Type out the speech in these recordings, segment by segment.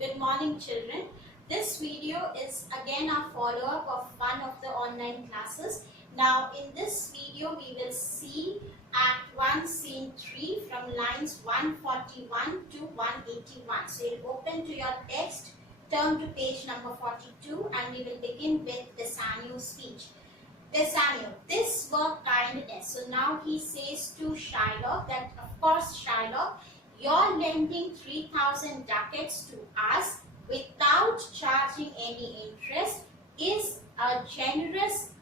Good morning, children. This video is again a follow-up of one of the online classes. Now, in this video, we will see Act 1, Scene 3 from lines 141 to 181. So, you'll open to your text, turn to page number 42, and we will begin with Bassanio's speech. Bassanio, this were kindness. So, now he says to Shylock that, of course, Shylock, you're lending 3,000 ducats to us without charging any interest is a generous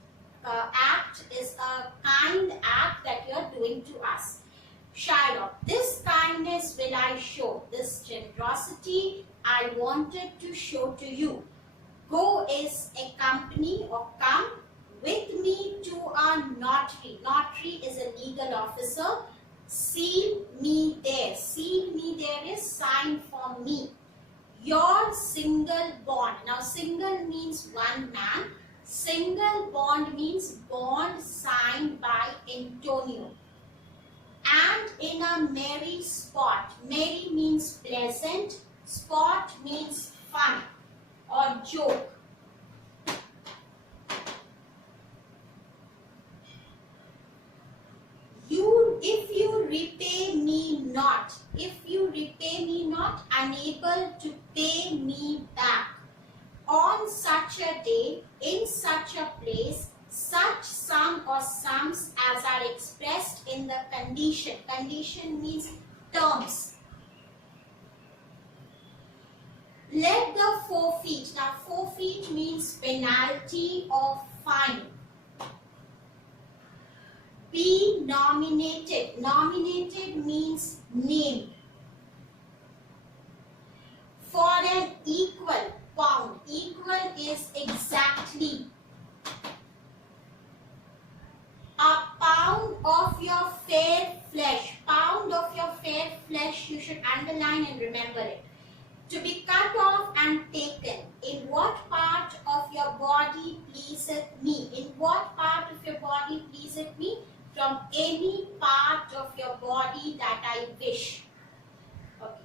act, is a kind act that you're doing to us. Shylock, this kindness will I show, this generosity I wanted to show to you. Go is accompany or come with me to a notary. Notary is a legal officer. Seal me there. Seal me there is sign for me. Your single bond. Now single means one man. Single bond means bond signed by Antonio. And in a merry spot. Merry means pleasant. Spot means fun or joke. If you repay me not, unable to pay me back, on such a day, in such a place, such sum or sums as are expressed in the condition. Condition means terms. Let the forfeit. Now forfeit means penalty or fine. Be nominated. Nominated means named. For an equal pound. Equal is exactly. A pound of your fair flesh. Pound of your fair flesh, you should underline and remember it. To be cut off and taken. In what part of your body pleaseth me? In what part of your body pleaseth me? From any part of your body that I wish. Okay.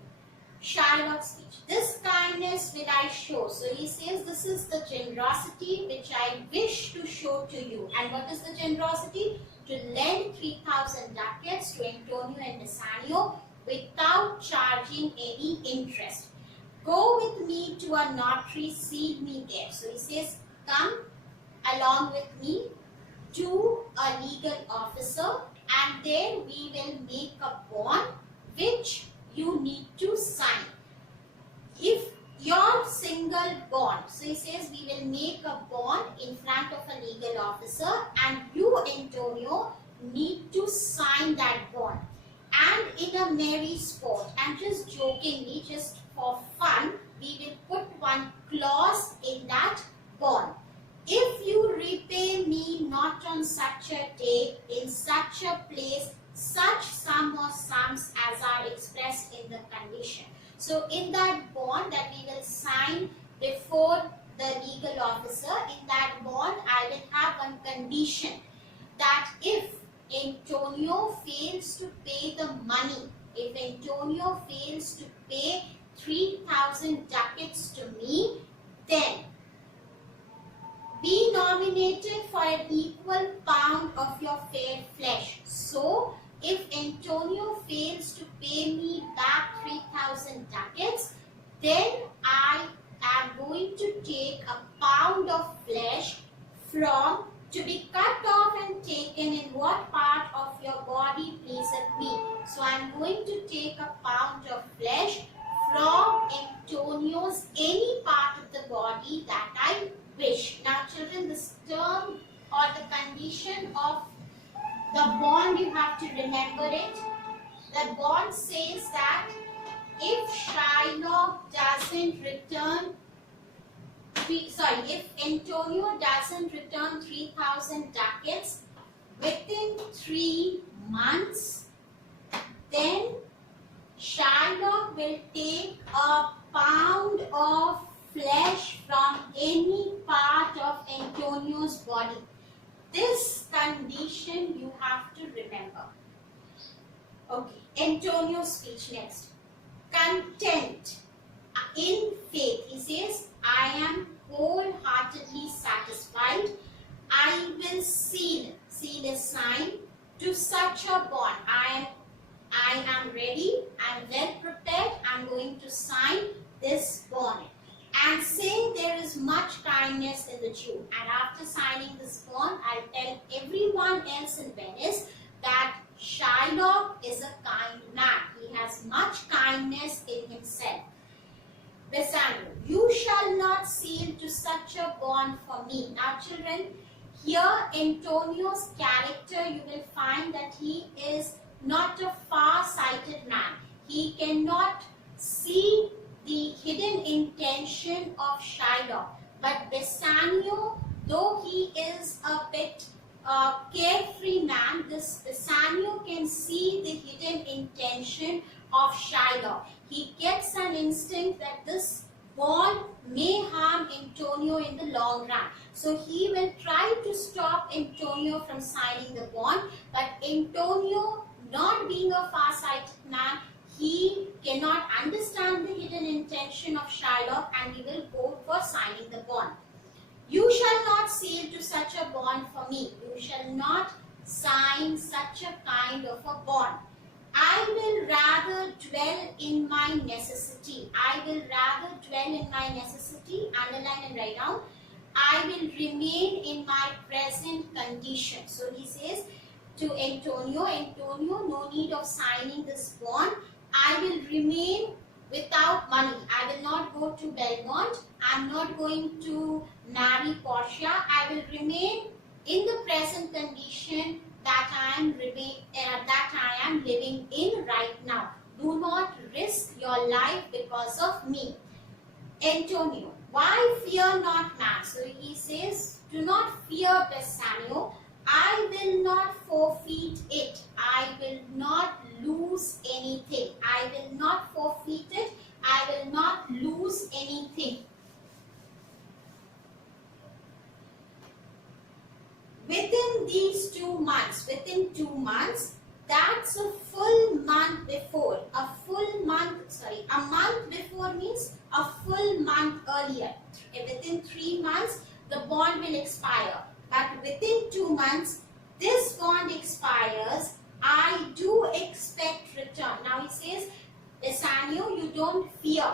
Shylock's speech. This kindness will I show. So he says this is the generosity which I wish to show to you. And what is the generosity? To lend 3,000 ducats to Antonio and Bassanio without charging any interest. Go with me to a notary, seal me there. So he says, come along with me to a legal officer and there we will make a bond which you need to sign. If your single bond, so he says we will make a bond in front of a legal officer and you, Antonio, need to sign that bond. And in a merry sport, and just jokingly, just for fun, we will put one clause in that bond. If you repay me not on such a day, in such a place, such sum or sums as are expressed in the condition. So in that bond that we will sign before the legal officer, in that bond I will have one condition that if Antonio fails to pay the money, if Antonio fails to pay 3,000 ducats to me, then be nominated for an equal pound of your fair flesh. So, if Antonio fails to pay me back 3,000 ducats, then I am going to take a pound of flesh from to be cut off and taken in what part of your body pleaseth me. So, I am going to take a pound of flesh from Antonio's any part of the body that I wish. Now children, this term or the condition of the bond, you have to remember it. The bond says that if Shylock doesn't return, if Antonio doesn't return 3,000 ducats within 3 months, then Shylock will take a pound of flesh from any part of Antonio's body. This condition you have to remember. Okay, Antonio's speech next. Content. In sign this bond and say there is much kindness in the Jew. And after signing this bond, I'll tell everyone else in Venice that Shylock is a kind man. He has much kindness in himself. Bassanio, you shall not seal to such a bond for me. Now children, here Antonio's character, you will find that he is not a far-sighted man. He cannot see the hidden intention of Shylock. But Bassanio, though he is a bit carefree man, this Bassanio can see the hidden intention of Shylock. He gets an instinct that this bond may harm Antonio in the long run. So he will try to stop Antonio from signing the bond. But Antonio, not being a far-sighted man, he cannot understand the hidden intention of Shylock and he will go for signing the bond. You shall not seal to such a bond for me. You shall not sign such a kind of a bond. I will rather dwell in my necessity. I will rather dwell in my necessity. Underline and write down. I will remain in my present condition. So he says to Antonio, Antonio, no need of signing this bond. I will remain without money. I will not go to Belmont. I am not going to marry Portia. I will remain in the present condition that I am living in right now. Do not risk your life because of me. Antonio, why fear not man? So he says, do not fear Bassanio. I will not forfeit it. I will not lose anything. I will not forfeit it. I will not lose anything. Within these 2 months, that's a full month before. A month before means a full month earlier. Within 3 months, the bond will expire. But within 2 months, this bond expires. I do expect return. Now he says, Bassanio, you don't fear.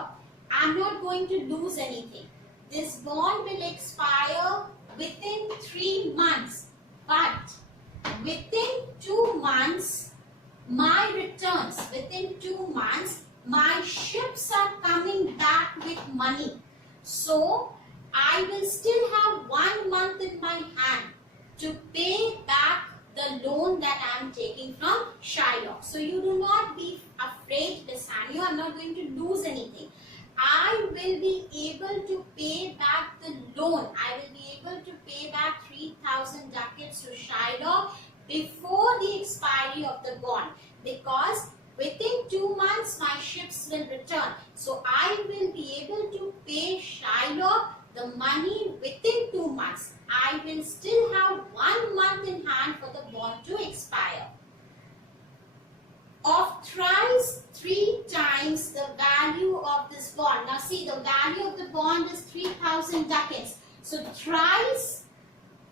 I'm not going to lose anything. This bond will expire within 3 months. But within 2 months, my returns, within 2 months, my ships are coming back with money. So, I will still have 1 month in my hand to pay back the loan that I am taking from Shylock. So, you do not be afraid, Bassanio, I am not going to lose anything. I will be able to pay back the loan. I will be able to pay back 3,000 ducats to Shylock before the expiry of the bond, because within 2 months my ships will return. So I will be able to pay Shylock the money within 2 months. I will still have 1 month in hand for the bond to expire. Of thrice 3 times the value of this bond. Now see, the value of the bond is 3,000 ducats. So thrice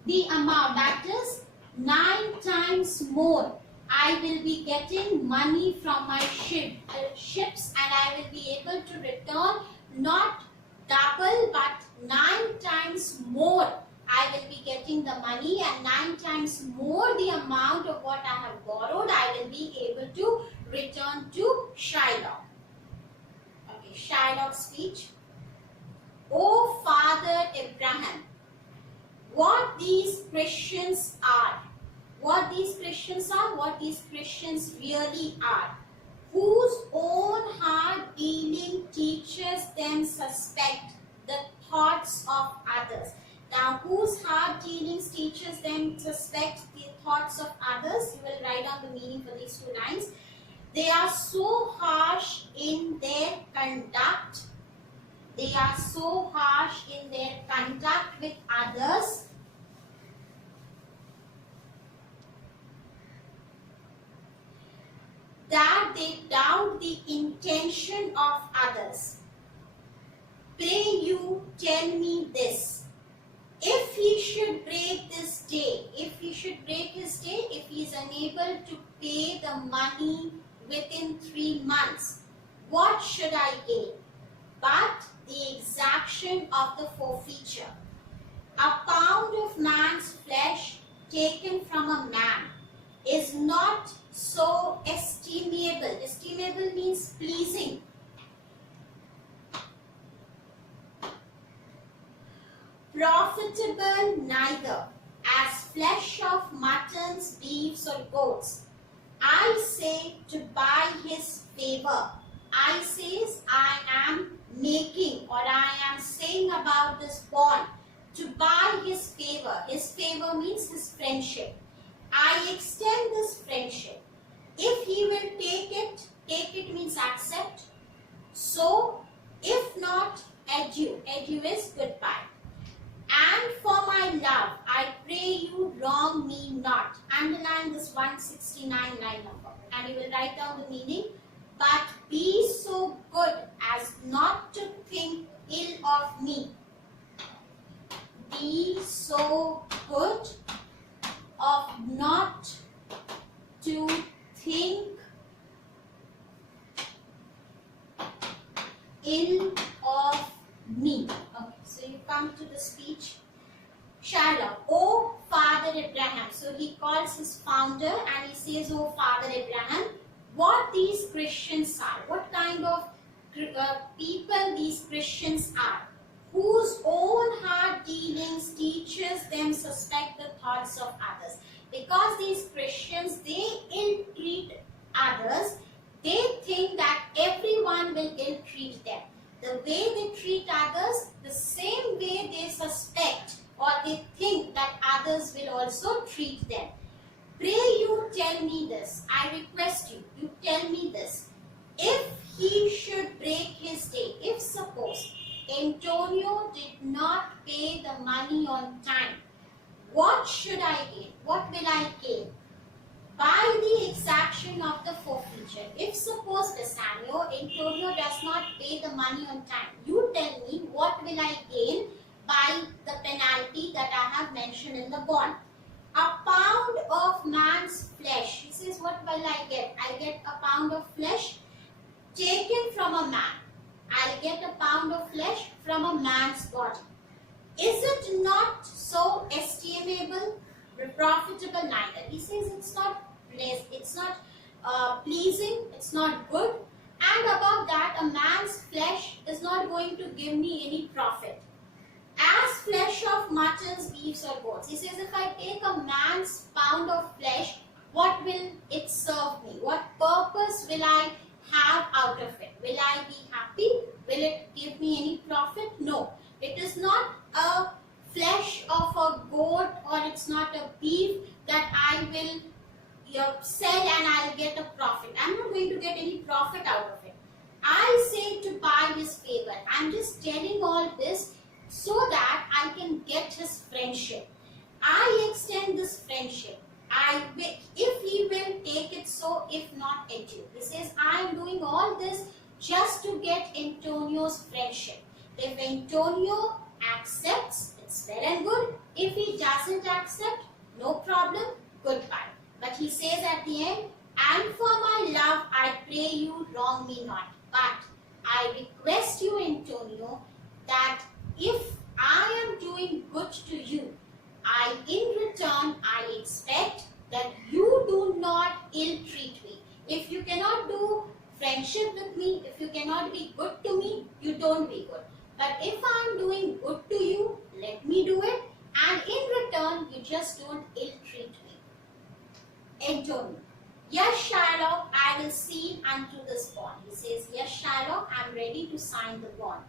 the amount, that is 9 times more. I will be getting money from my ships and I will be able to return not double but 9 times more. I will be getting the money and 9 times more the amount of what I have borrowed, I will be able to return to Shylock. Okay, Shylock's speech. O Father Abraham, what these Christians are, what these Christians really are, whose own hard dealing teaches them suspect the thoughts of others. Now, whose hard dealings teaches them suspect the thoughts of others? You will write down the meaning for these 2 lines. They are so harsh in their conduct. They are so harsh in their conduct with others. That they doubt the intention of others. Pray you tell me this. If he should break this day, if he is unable to pay the money within 3 months, what should I gain but the exaction of the forfeiture? A pound of man's flesh taken from a man is not so estimable. Estimable means pleasing. Profitable neither as flesh of muttons, beefs, or goats. I say to buy his favor. I says I am making, or I am saying about this bond, to buy his favor. His favor means his friendship. I extend this friendship. If he will take it means accept. So, if not, adieu. Adieu is goodbye. And for my love, I pray you wrong me not. Underline this 169 line number. And you will write down the meaning. But be so good as not to think ill of me. Be so good of not to think ill of me. Okay, so you come to the speech. Shylock, oh Father Abraham. So he calls his founder and he says, oh Father Abraham, what these Christians are, what kind of people these Christians are, whose own hard dealings teaches them suspect the thoughts of others. Because these Christians, they ill-treat others, they think that everyone will ill-treat them. The way they treat others, the same way they suspect or they think that others will also treat them. Pray you tell me this. I request you, you tell me this. If he should break his day, if suppose Antonio did not pay the money on time, what should I gain? What will I gain? By the exaction of the forfeiture. If suppose Antonio does not pay the money on time, you tell me what will I gain by the penalty that I have mentioned in the bond. A pound of man's flesh. He says, what will I get? I get a pound of flesh taken from a man. I'll get a pound of flesh from a man's body. Is it not so estimable, profitable neither? He says it's not pleasing, it's not good, and above that a man's flesh is not going to give me any profit. As flesh of muttons, beefs, or goats. He says if I take a man's pound of flesh, what will it serve me? What purpose will I have out of it? Will I be happy? Will it give me any profit? No. It is not a flesh of a goat or it's not a beef that I will sell and I'll get a profit. I'm not going to get any profit out of it. I say to buy his favor. I'm just telling all this so that I can get his friendship. I extend this friendship. If he will take it so, if not adieu. He says I am doing all this just to get Antonio's friendship. If Antonio accepts, it's well and good. If he doesn't accept, no problem, goodbye. But he says at the end, and for my love, I pray you wrong me not. But I request you, Antonio, that if I am doing good to you, in return, I expect that you do not ill-treat me. If you cannot do friendship with me, if you cannot be good to me, you don't be good. But if I am doing good to you, let me do it. And in return, you just don't ill-treat me. Antonio, yes, Shylock, I will see unto this bond. He says, yes, Shylock, I am ready to sign the bond.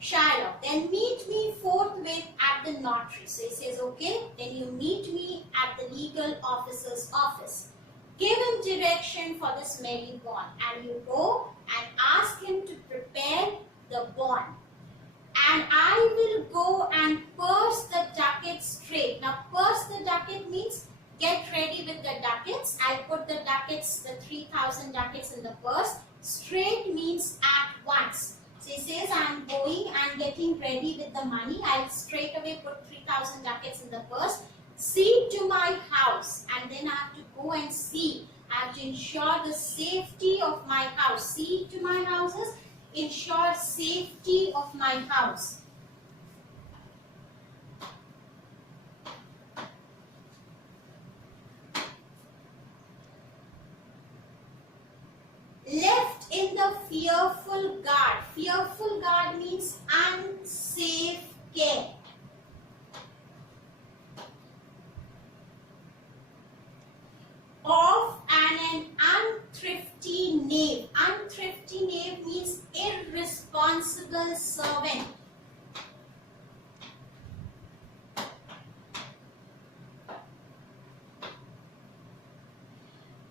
Shylock, then meet me forthwith at the notary. So he says, okay, then you meet me at the legal officer's office. Give him direction for this merry bond, and you go and ask him to prepare the bond. And I will go and purse the ducats straight. Now, purse the ducat means get ready with the ducats. I'll put the ducats, the 3,000 ducats in the purse. Straight means at once. So he says, I'm going and getting ready with the money. I'll straight away put 3,000 ducats in the purse. See to my house, and then I have to go and see. I have to ensure the safety of my house. See to my houses, ensure safety of my house. Left in the fearful guard. Fearful guard means unsafe care. Of an unthrifty knave. Unthrifty knave means irresponsible servant.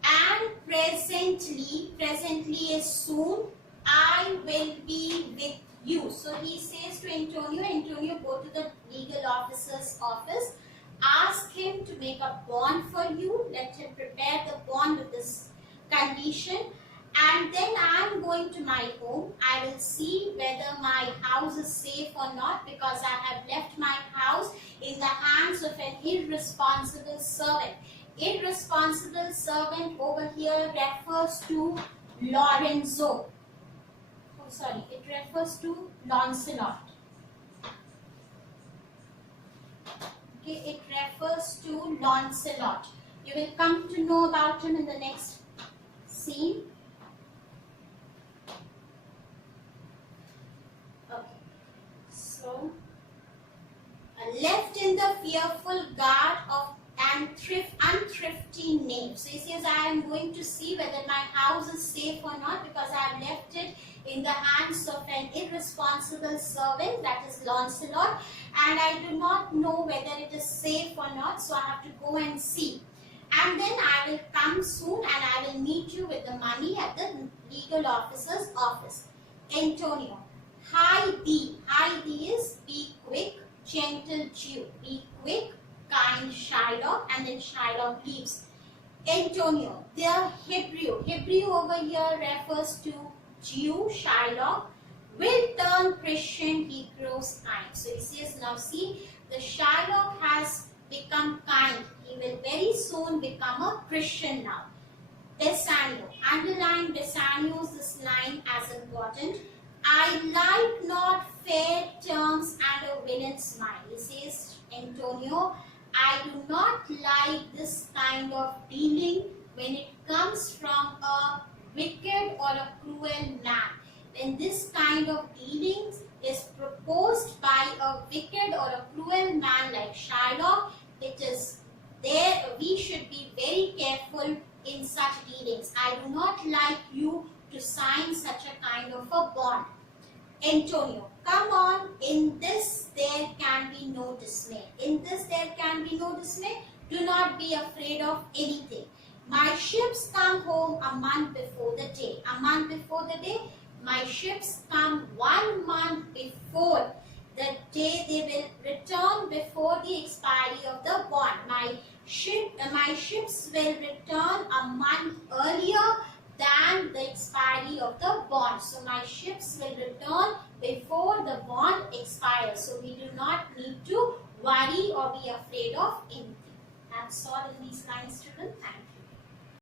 And presently is soon, I will be with you. So he says to Antonio, go to the legal officer's office. Ask him to make a bond for you. Let him prepare the bond with this condition. And then I am going to my home. I will see whether my house is safe or not, because I have left my house in the hands of an irresponsible servant. Irresponsible servant over here refers to Lorenzo. Oh, sorry, it refers to Lancelot. Okay, it refers to Lancelot. You will come to know about him in the next scene. Okay, so left in the fearful guard of unthrifty knave. So he says, I am going to see whether my house is safe or not, because I have left it in the hands of an irresponsible servant, that is Lancelot, and I do not know whether it is safe or not, so I have to go and see. And then I will come soon and I will meet you with the money at the legal officer's office. Antonio, hi thee. Hi thee is be quick, gentle Jew. Be quick, kind Shylock, and then Shylock leaves. Antonio, the Hebrew over here refers to Jew. Shylock will turn Christian, he grows kind. So he says, now see, the Shylock has become kind. He will very soon become a Christian now. Bassanio, underline Bassanio's this line as important. I like not fair terms and a villain's smile. He says, Antonio, I do not like this kind of dealing when it comes from a wicked or a cruel man. When this kind of dealings is proposed by a wicked or a cruel man like Shylock, it is there, we should be very careful in such dealings. I do not like you to sign such a kind of a bond. Antonio, come on, in this there can be no dismay. In this there can be no dismay. Do not be afraid of anything. My ships come home a month before the day. A month before the day, my ships come 1 month before the day they will return before the expiry of the bond. My ships will return a month earlier than the expiry of the bond. So my ships will return before the bond expires. So we do not need to worry or be afraid of anything. That's all in these lines, children. Thank you.